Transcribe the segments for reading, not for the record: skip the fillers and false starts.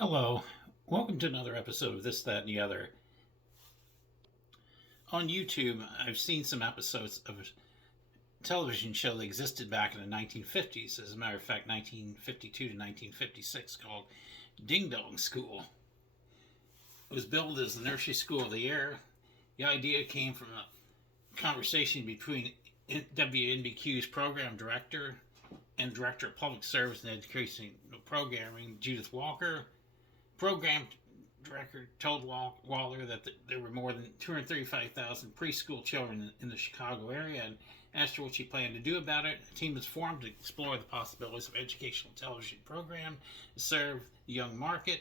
Hello, welcome to another episode of This, That, and the Other. On YouTube, I've seen some episodes of a television show that existed back in the 1950s, as a matter of fact, 1952 to 1956, called Ding Dong School. It was billed as the nursery school of the year. The idea came from a conversation between WNBQ's program director and director of public service and educational programming, Judith Walker. Program director told Waller that there were more than 235,000 preschool children in the Chicago area and asked her what she planned to do about it. A team was formed to explore the possibilities of educational television program to serve the young market.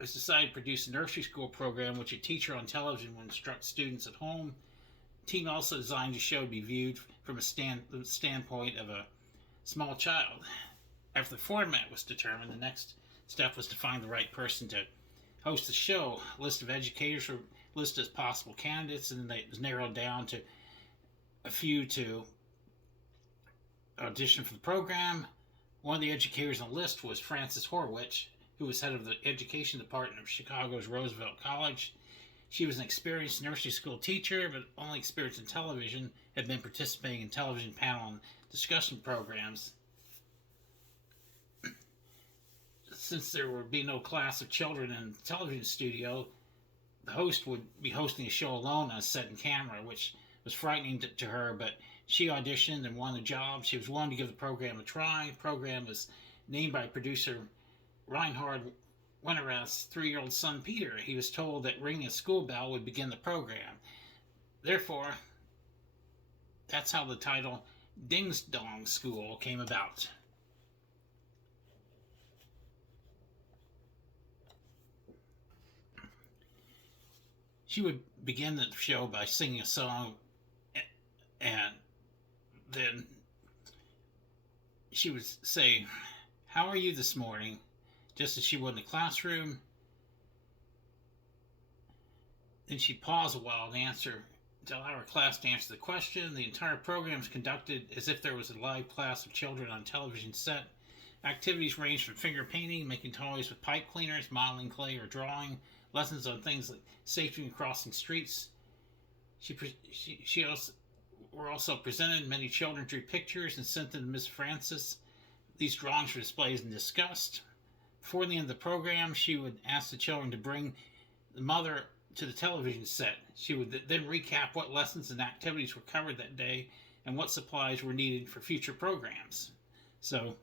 It was decided to produce a nursery school program which a teacher on television would instruct students at home. The team also designed the show to be viewed from the standpoint of a small child. After the format was determined, the next step was to find the right person to host the show. A list of educators were listed as possible candidates, and then it was narrowed down to a few to audition for the program. One of the educators on the list was Frances Horwich, who was head of the education department of Chicago's Roosevelt College. She was an experienced nursery school teacher, but only experienced in television, had been participating in television panel and discussion programs. Since there would be no class of children in the television studio, the host would be hosting a show alone on set and camera, which was frightening to her, but she auditioned and won the job. She was willing to give the program a try. The program was named by producer Reinhard Wennereth's 3-year-old son Peter. He was told that ringing a school bell would begin the program. Therefore, that's how the title Ding Dong School came about. She would begin the show by singing a song, and then she would say, "How are you this morning?" just as she would in the classroom. Then she'd pause a while to allow her class to answer the question. The entire program is conducted as if there was a live class of children on a television set. Activities range from finger painting, making toys with pipe cleaners, modeling clay, or drawing. Lessons on things like safety and crossing streets. She also presented. Many children drew pictures and sent them to Miss Frances. These drawings were displayed and discussed. Before the end of the program, she would ask the children to bring the mother to the television set. She would then recap what lessons and activities were covered that day and what supplies were needed for future programs. So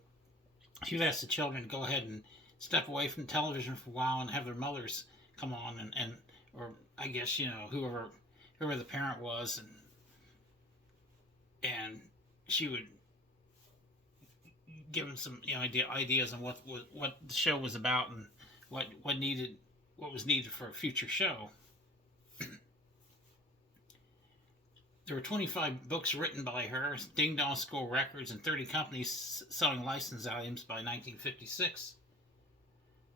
she would ask the children to go ahead and step away from television for a while and have their mothers come on and or I guess whoever the parent was, and she would give them some ideas on what the show was about and what was needed for a future show. There were 25 books written by her, Ding Dong School records, and 30 companies selling license volumes by 1956.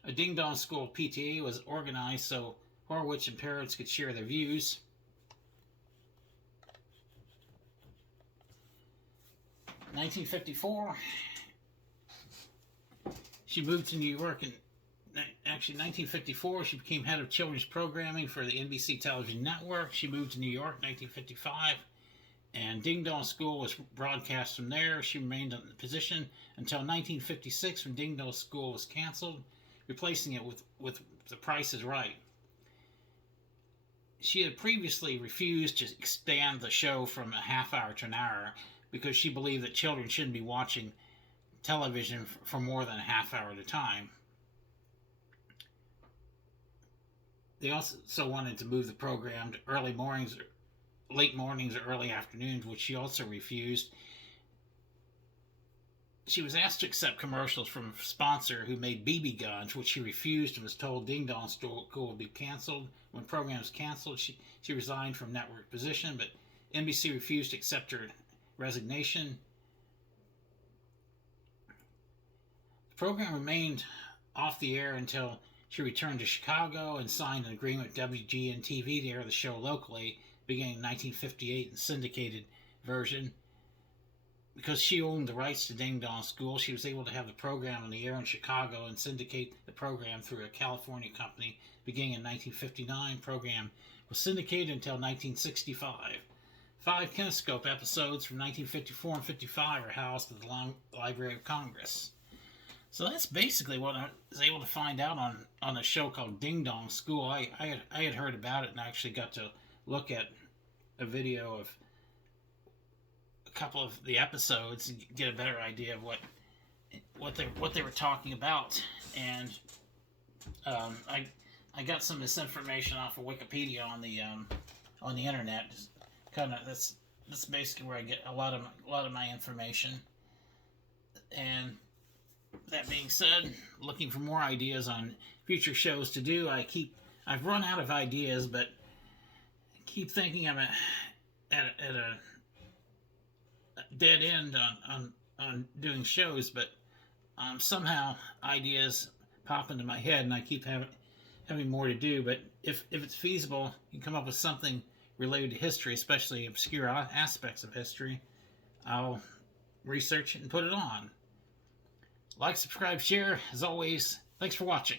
A Ding Dong School PTA was organized so Horwich and parents could share their views. In 1954, she moved to New York, and actually in 1954 she became head of children's programming for the NBC television network. She moved to New York in 1955, and Ding Dong School was broadcast from there. She remained in the position until 1956 when Ding Dong School was canceled, replacing it with The Price is Right. She had previously refused to expand the show from a half hour to an hour because she believed that children shouldn't be watching television for more than a half hour at a time. They also wanted to move the program to late mornings, or early afternoons, which she also refused. She was asked to accept commercials from a sponsor who made BB guns, which she refused and was told Ding Dong School would be canceled. When the program was canceled, she resigned from network position, but NBC refused to accept her resignation. The program remained off the air until she returned to Chicago and signed an agreement with WGN-TV to air the show locally, beginning in 1958 in syndicated version. because she owned the rights to Ding Dong School, she was able to have the program on the air in Chicago and syndicate the program through a California company. Beginning in 1959, program was syndicated until 1965. 5 Kinescope episodes from 1954 and 55 are housed at the Library of Congress. So that's basically what I was able to find out on a show called Ding Dong School. I had heard about it and I actually got to look at a video of a couple of the episodes and get a better idea of what they were talking about. And I got some of this information off of Wikipedia on the internet. Kind of that's basically where I get a lot of my information. And that being said, looking for more ideas on future shows to do. I've run out of ideas, but keep thinking I'm at a dead end on doing shows. But somehow ideas pop into my head, and I keep having more to do. But if it's feasible, you can come up with something related to history, especially obscure aspects of history. I'll research it and put it on. Like, subscribe, share. As always, thanks for watching.